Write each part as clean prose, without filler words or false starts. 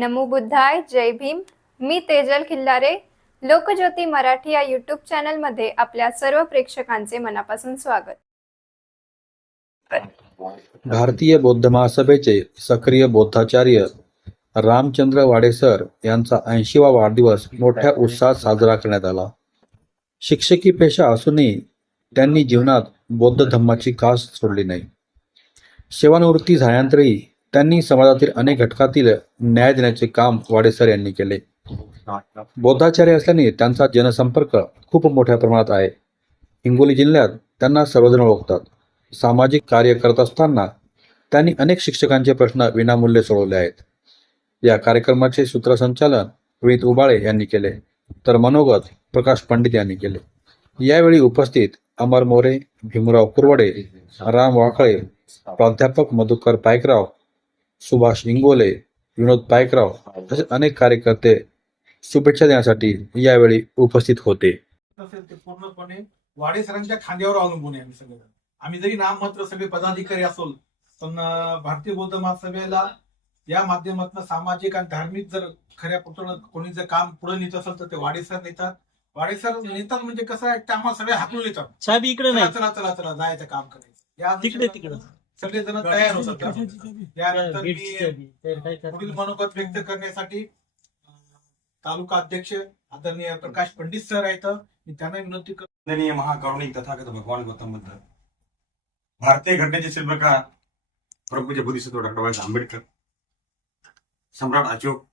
नमो बुद्धाय, जय भीम. मी तेजल खिल्लारे. लोकज्योती मराठी या यूट्यूब चॅनलमध्ये आपल्या सर्व प्रेक्षकांचे मनापासून स्वागत. भारतीय बौद्ध महासभेचे सक्रिय बौद्धाचार्य रामचंद्र वाडेसर यांचा 80वा वाढदिवस मोठ्या उत्साहात साजरा करण्यात आला. शिक्षकी पेशा असूनही त्यांनी जीवनात बौद्ध धम्माची कास सोडली नाही. सेवानिवृत्ती झाल्यानंतरही त्यांनी समाजातील अनेक घटकातील न्याय देण्याचे काम वाडेसर यांनी केले. बौद्धाचार्य असल्याने त्यांचा जनसंपर्क खूप मोठ्या प्रमाणात आहे. हिंगोली जिल्ह्यात त्यांना सर्वजण ओळखतात. सामाजिक कार्य करत असताना त्यांनी अनेक शिक्षकांचे प्रश्न विनामूल्य सोडवले आहेत. या कार्यक्रमाचे सूत्रसंचालन विनीत उबाळे यांनी केले, तर मनोगत प्रकाश पंडित यांनी केले. यावेळी उपस्थित अमर मोरे, भीमराव कुरवडे, राम वाकळे, प्राध्यापक मधुकर पायकराव, सुभाष इंगोले, विनोद पायकराव तसेच अनेक कार्यकर्ते शुभेच्छा देण्यासाठी यावेळी उपस्थित होते. ते पूर्णपणे वाडेसरांच्या खांद्यावर अवलंबून आहे. आम्ही जरी नाममात्र सगळे पदाधिकारी असोल, पण भारतीय बौद्ध महासभेला या माध्यमातून सामाजिक आणि धार्मिक जर खऱ्या पुतळं कोणी जर काम पुढे नेत असेल तर ते वाडेसर नेतात. वाडेसर नेतात म्हणजे कसं आहे, ते आम्हाला सगळे हाकलून येतात. साहेब इकडे नाही, चला चला चला जायचं काम करायचं. या तिकडे तिकडे सगळे जण तयार होतात. यानंतर मी पुढील मनोगत व्यक्त करण्यासाठी तालुका अध्यक्ष आदरणीय प्रकाश पंडित सर आहेत. मी त्यांना विनंती करतो. महाकारुणिक तथागत भगवान गौतम बुद्ध, भारतीय घटनेचे शिल्पकार प्रभूचे बोधिसत्व डॉक्टर बाबासाहेब आंबेडकर, सम्राट अशोक,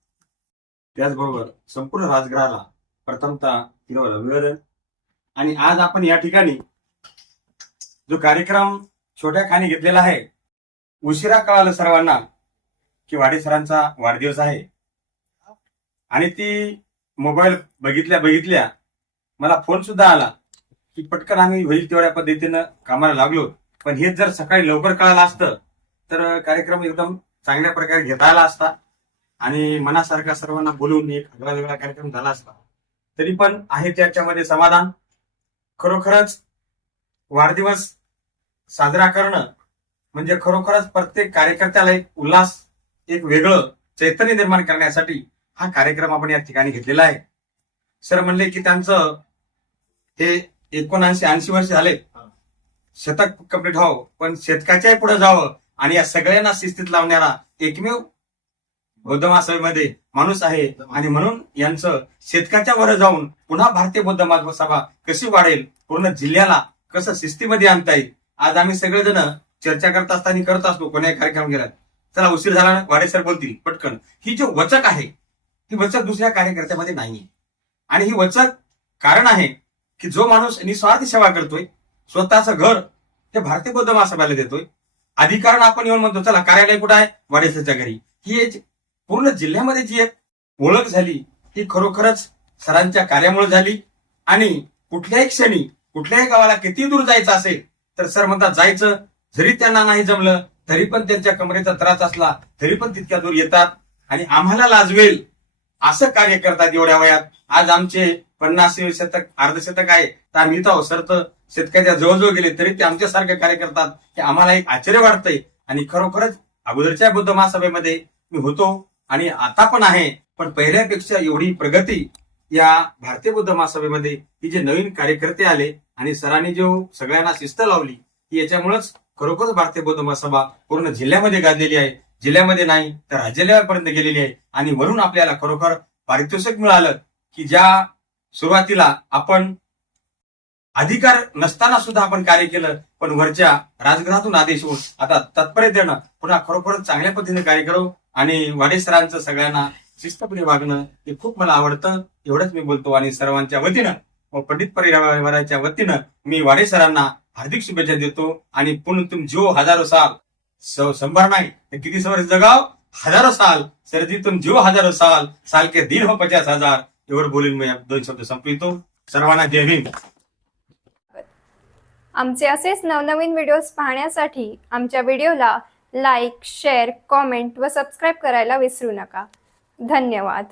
त्याचबरोबर संपूर्ण राजगृहाला प्रथमतः फिरवलं अभिवादन. आणि आज आपण या ठिकाणी जो कार्यक्रम छोट्या खाणी घेतलेला आहे, उशिरा कळालं सर्वांना की वाडेसरांचा वाढदिवस आहे. आणि ती मोबाईल बघितल्या मला फोन सुद्धा आला की पटकन आम्ही होईल तेवढ्या पद्धतीनं कामाला लागलो. पण हेच जर सकाळी लवकर कळालं असतं तर कार्यक्रम एकदम चांगल्या प्रकारे घेता आला असता आणि मनासारखा सर्वांना बोलून एक आगळा वेगळा कार्यक्रम झाला असता. तरी पण आहे त्याच्यामध्ये समाधान. खरोखरच वाढदिवस साजरा करणं म्हणजे खरोखरच प्रत्येक कार्यकर्त्याला एक उल्हास, एक वेगळं चैतन्य निर्माण करण्यासाठी हा कार्यक्रम आपण या ठिकाणी घेतलेला आहे. सर म्हणले की त्यांचं हे 79-80 वर्ष झाले, शतक कंप्लीट व्हावं, पण शतकाच्याही पुढे जावं आणि या सगळ्यांना शिस्तीत लावणारा एकमेव बौद्ध महासभेमध्ये माणूस आहे. आणि म्हणून यांचं शतकाच्या वर जाऊन पुन्हा भारतीय बौद्ध महासभा कशी वाढेल, पूर्ण जिल्ह्याला कसं शिस्तीमध्ये आणता येईल, आज आम्ही सगळेजण चर्चा करत असताना करत असतो. कोणाही कार्यक्रम गेला चला उशीर झाला, वाडेसर बोलतील पटकन. ही जो वचक आहे, ही वचक दुसऱ्या कार्यकर्त्यामध्ये नाहीये. आणि ही वचक कारण आहे की जो माणूस निस्वार्थी सेवा करतोय, स्वतःचं घर हे भारतीय बौद्ध महासभेला देतोय. अधिकारण आपण येऊन म्हणतो चला कार्यालय कुठं आहे, वाडेसरच्या घरी. ही पूर्ण जिल्ह्यामध्ये जी एक ओळख झाली ही खरोखरच सरांच्या कार्यामुळे झाली. आणि कुठल्याही क्षणी कुठल्याही गावाला किती दूर जायचं असेल तर सर म्हणतात जायचं, जरी त्यांना नाही जमलं तरी पण त्यांच्या कमरेचा त्रास असला तरी पण तितक्या दूर येतात आणि आम्हाला लाजवेल असं कार्य करतात एवढ्या वयात. आज आमचे 50 शतक अर्धशतक आहे तर आम्ही इथं सरतं शेतकऱ्याच्या जवळजवळ गेले तरी ते आमच्यासारखे कार्य करतात हे आम्हाला एक आश्चर्य वाटतंय. आणि खरोखरच अगोदरच्या बौद्ध महासभेमध्ये मी होतो आणि आता पण आहे, पण पहिल्यापेक्षा एवढी प्रगती या भारतीय बौद्ध महासभेमध्ये की जे नवीन कार्यकर्ते आले आणि सरांनी जो सगळ्यांना शिस्त लावली की याच्यामुळेच खरोखरच भारतीय बौद्ध महासभा पूर्ण जिल्ह्यामध्ये गाजलेली आहे. जिल्ह्यामध्ये नाही तर राज्यापर्यंत गेलेली आहे. आणि वरून आपल्याला खरोखर पारितोषिक मिळालं की ज्या सुरुवातीला आपण अधिकार नसताना सुद्धा आपण कार्य केलं, पण वरच्या राजगृहातून आदेश होऊन आता तत्परतेनं पुन्हा खरोखरच चांगल्या पद्धतीने कार्य करू. आणि वाडेसरांचं सगळ्यांना शिस्तपणे वागणं हे खूप मला आवडतं. एवढंच मी बोलतो. आणि सर्वांच्या वतीनं व पंडित परिवाराच्या वतीनं मी वाडेसरांना हार्दिक शुभेच्छा देतो. आणि पुन्हा तुम जीव हजारो साल, 100 नाही तर किती वर्ष जगाव, हजारो साल सरजी तुम जीव हजारो साल, साल के दिन हो 50,000. एवढं बोलून मी 2 शब्द संपवितो. सर्वांना जय भीम. आमचे असेच नवनवीन व्हिडिओज पाहण्यासाठी आमच्या व्हिडिओला लाईक, शेअर, कॉमेंट व सबस्क्राईब करायला विसरू नका. धन्यवाद.